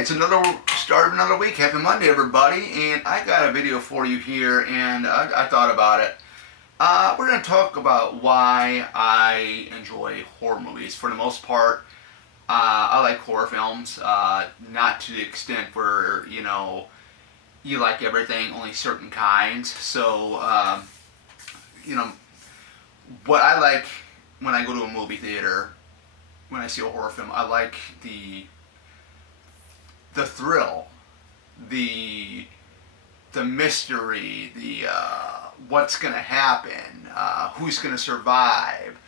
it's another start of another week. Happy Monday, everybody. And I got a video for you here, and I thought about it. We're going to talk about why I enjoy horror movies. For the most part, I like horror films, not to the extent where, you like everything, only certain kinds. So, what I like when I go to a movie theater, when I see a horror film, I like the thrill, the mystery, the what's gonna happen, who's gonna survive,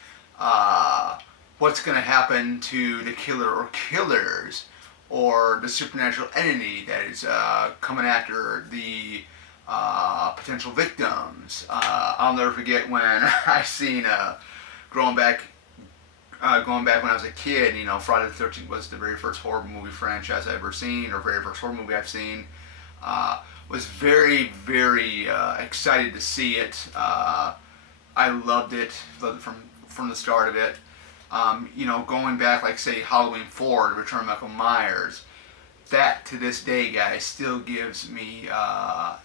what's gonna happen to the killer or killers, or the supernatural entity that is coming after the potential victims. I'll never forget when I seen going back when I was a kid, Friday the 13th was the very first horror movie franchise I ever seen, or very first horror movie I've seen. Was very, very excited to see it. I loved it from the start of it. Going back, like say Halloween 4, The Return of Michael Myers, that to this day, guys, still gives me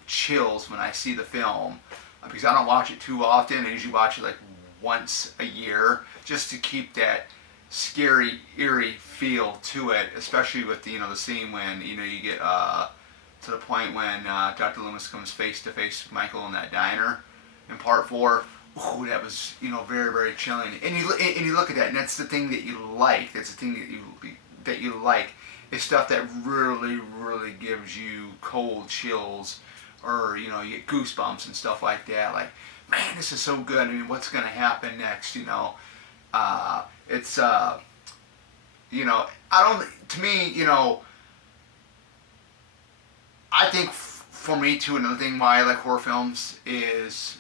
chills when I see the film, because I don't watch it too often. I usually watch it like once a year, just to keep that scary, eerie feel to it, especially with the scene when you get to the point when Dr. Loomis comes face to face with Michael in that diner in part 4. Ooh, that was very, very chilling. And you look at that, and that's the thing that you like. That's the thing that you like. Is stuff that really, really gives you cold chills, or you get goosebumps and stuff like that. Like, man, this is so good. I mean, what's going to happen next? It's I don't. To me, I think for me too, another thing why I like horror films is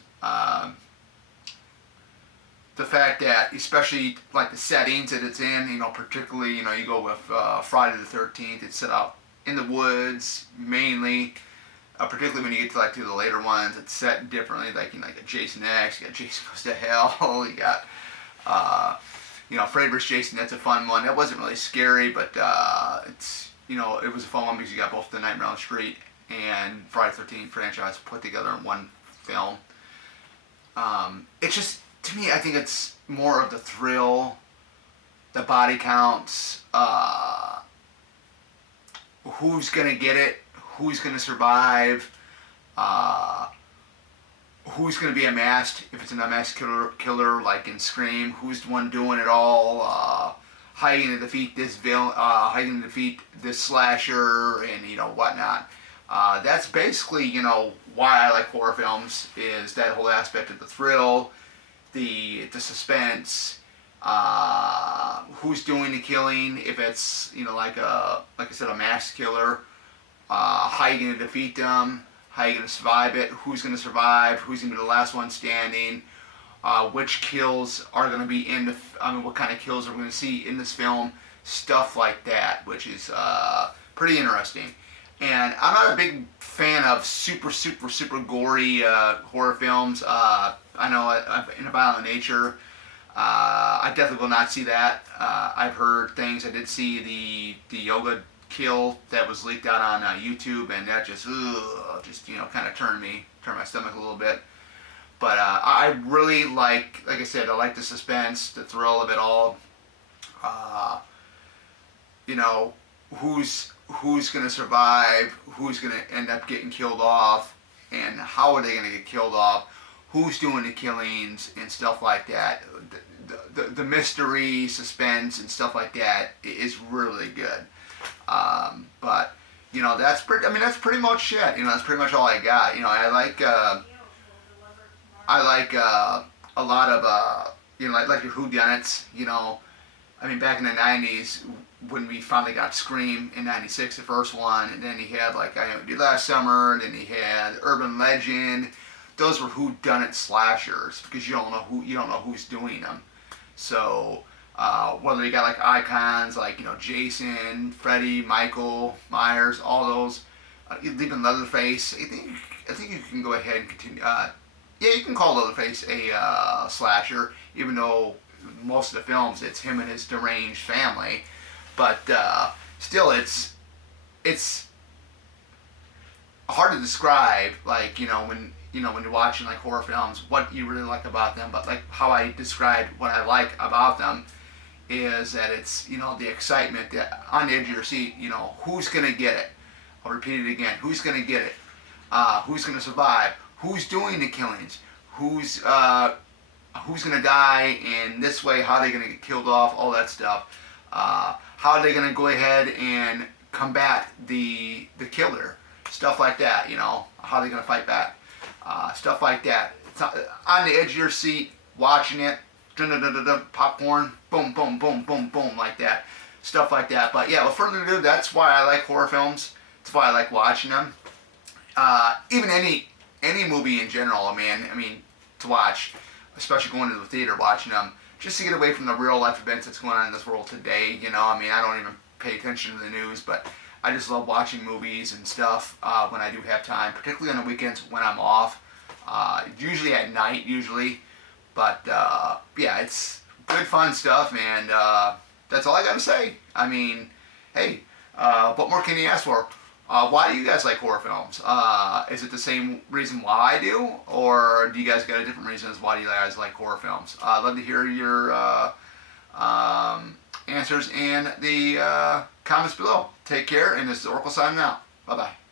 the fact that, especially like the settings that it's in, particularly, you go with Friday the 13th, it's set up in the woods mainly, particularly when you get to the later ones, it's set differently, like like a Jason X, you got Jason Goes to Hell, you got, Freddy vs. Jason, that's a fun one. That wasn't really scary, but it's, it was a fun one because you got both the Nightmare on Elm Street and Friday the 13th franchise put together in one film. It's just, to me, I think it's more of the thrill, the body counts, who's gonna get it, who's gonna survive, who's gonna be unmasked, if it's an unmasked killer like in Scream, who's the one doing it all, how you gonna defeat this villain, how you gonna defeat this slasher, and whatnot. That's basically why I like horror films, is that whole aspect of the thrill, the suspense, who's doing the killing, if it's like I said, a masked killer, how you gonna defeat them, how you gonna survive it, who's gonna survive, who's gonna be the last one standing, which kills are gonna be in what kind of kills are we gonna see in this film, stuff like that, which is pretty interesting. And I'm not a big fan of super, super, super gory horror films. I know in a violent nature, I definitely will not see that. I've heard things. I did see the yoga kill that was leaked out on YouTube, and that just kind of turned my stomach a little bit. But I really like I said, I like the suspense, the thrill of it all. Who's going to survive, who's going to end up getting killed off, and how are they going to get killed off, who's doing the killings, and stuff like that. The mystery, suspense, and stuff like that is really good. But that's pretty much it. That's pretty much all I got. I like a lot of like your whodunits. Back in the 90s, when we finally got Scream in '96, the first one, and then he had I Did Last Summer, and then he had Urban Legend. Those were whodunit slashers, because you don't know who's doing them. So whether you got like icons like Jason, Freddy, Michael, Myers, all those, even Leatherface. I think you can go ahead and continue. Yeah, you can call Leatherface a slasher, even though most of the films it's him and his deranged family. But still, it's it's hard to describe, like, when you're watching like horror films, what you really like about them. But like how I described what I like about them is that it's, the excitement, that on the edge of your seat, who's gonna get it. I'll repeat it again. Who's gonna get it? Who's gonna survive? Who's doing the killings? Who's gonna die in this way? How are they gonna get killed off? All that stuff. How are they gonna go ahead and combat the killer? Stuff like that. How are they gonna fight back? Stuff like that. It's on the edge of your seat, watching it. Popcorn, boom, boom, boom, boom, boom, like that. Stuff like that. But yeah, without further ado, that's why I like horror films. That's why I like watching them. Even any movie in general, I mean, to watch, especially going to the theater, watching them, just to get away from the real life events that's going on in this world today. I don't even pay attention to the news, but I just love watching movies and stuff when I do have time, particularly on the weekends when I'm off. Usually at night, But yeah, it's good fun stuff, and that's all I gotta say. I mean, hey, what more can you ask for? Why do you guys like horror films? Is it the same reason why I do, or do you guys got a different reason as why do you guys like horror films? I'd love to hear your answers in the comments below. Take care, and this is Oracle signing out. Bye-bye.